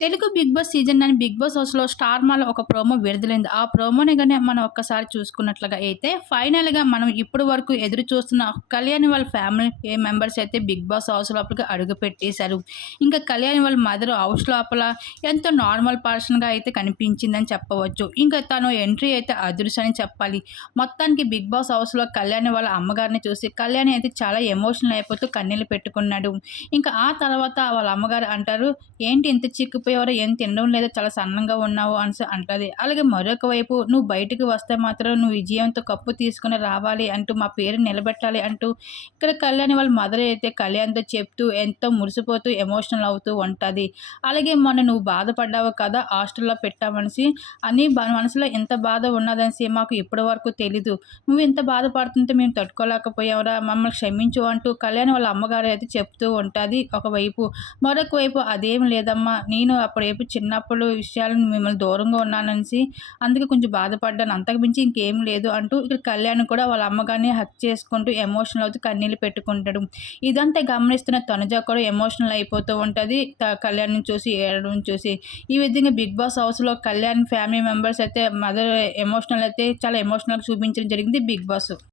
Telugu Bigg Boss season nine Bigg Boss హౌస్‌లో star మాలో ఒక ప్రోమో విడుదలైంది. ఆ ప్రోమోని కానీ మనం ఒక్కసారి చూసుకున్నట్లుగా అయితే ఫైనల్‌గా మనం ఇప్పటి వరకు ఎదురు చూస్తున్న కళ్యాణి వాళ్ళ ఫ్యామిలీ ఏ మెంబర్స్ అయితే బిగ్ బాస్ హౌస్ లోపలికి అడుగుపెట్టేశారు. ఇంకా కళ్యాణ్ వాళ్ళ మదర్ హౌస్ లోపల ఎంతో నార్మల్ పర్సన్‌గా అయితే కనిపించిందని చెప్పవచ్చు. ఇంకా తను ఎంట్రీ అయితే అదుర్సని చెప్పాలి. మొత్తానికి బిగ్ బాస్ హౌస్‌లో కళ్యాణి వాళ్ళ అమ్మగారిని చూసి కళ్యాణ్ అయితే చాలా ఎమోషనల్ అయిపోతూ కన్నీళ్ళు పెట్టుకున్నాడు. ఇంకా ఆ తర్వాత వాళ్ళ అమ్మగారు అంటారు, "ఏంటి ఇంత ఎవరు ఏం తినడం లేదా? చాలా సన్నంగా ఉన్నావు" అని అంటది. అలాగే మరొక వైపు "నువ్వు బయటకు వస్తే మాత్రం నువ్వు విజయంతో కప్పు తీసుకుని రావాలి అంటూ మా పేరు నిలబెట్టాలి" అంటూ ఇక్కడ కళ్యాణి వాళ్ళ మదర్ అయితే కళ్యాణ్‌తో చెప్తూ ఎంతో మురిసిపోతూ ఎమోషనల్ అవుతూ ఉంటుంది అలాగే మొన్న నువ్వు బాధపడ్డావు కదా! హాస్టల్‌లో పెట్టామనేసి అని మనసులో ఎంత బాధ ఉన్నదనేసి మాకు ఇప్పటి వరకు తెలీదు. నువ్వు ఇంత బాధపడుతుంటే మేము తట్టుకోలేకపోయాంరా! మమ్మల్ని క్షమించు అంటూ కళ్యాణి వాళ్ళ అమ్మగారు అయితే చెప్తూ ఉంటుంది ఒకవైపు. మరొక వైపు అదేం లేదమ్మా నేను అప్పుడేపు చిన్నప్పుడు విషయాలను మిమ్మల్ని దూరంగా ఉన్నాననేసి అందుకే కొంచెం బాధపడ్డాను. అంతకు మించి ఇంకేం లేదు అంటూ ఇక్కడ కళ్యాణ్ కూడా వాళ్ళ అమ్మగారిని హక్ చేసుకుంటూ ఎమోషనల్ అవుతూ కన్నీళ్ళు పెట్టుకుంటాడు. ఇదంతా గమనిస్తున్న తనుజ కూడా ఎమోషనల్ అయిపోతూ ఉంటుంది త కళ్యాణ్‌ని చూసి ఏడడం చూసి. ఈ విధంగా బిగ్ బాస్ హౌస్‌లో కళ్యాణ్ ఫ్యామిలీ మెంబర్స్ అయితే మదర్ ఎమోషనల్ అయితే చాలా ఎమోషనల్‌గా చూపించడం జరిగింది బిగ్ బాస్.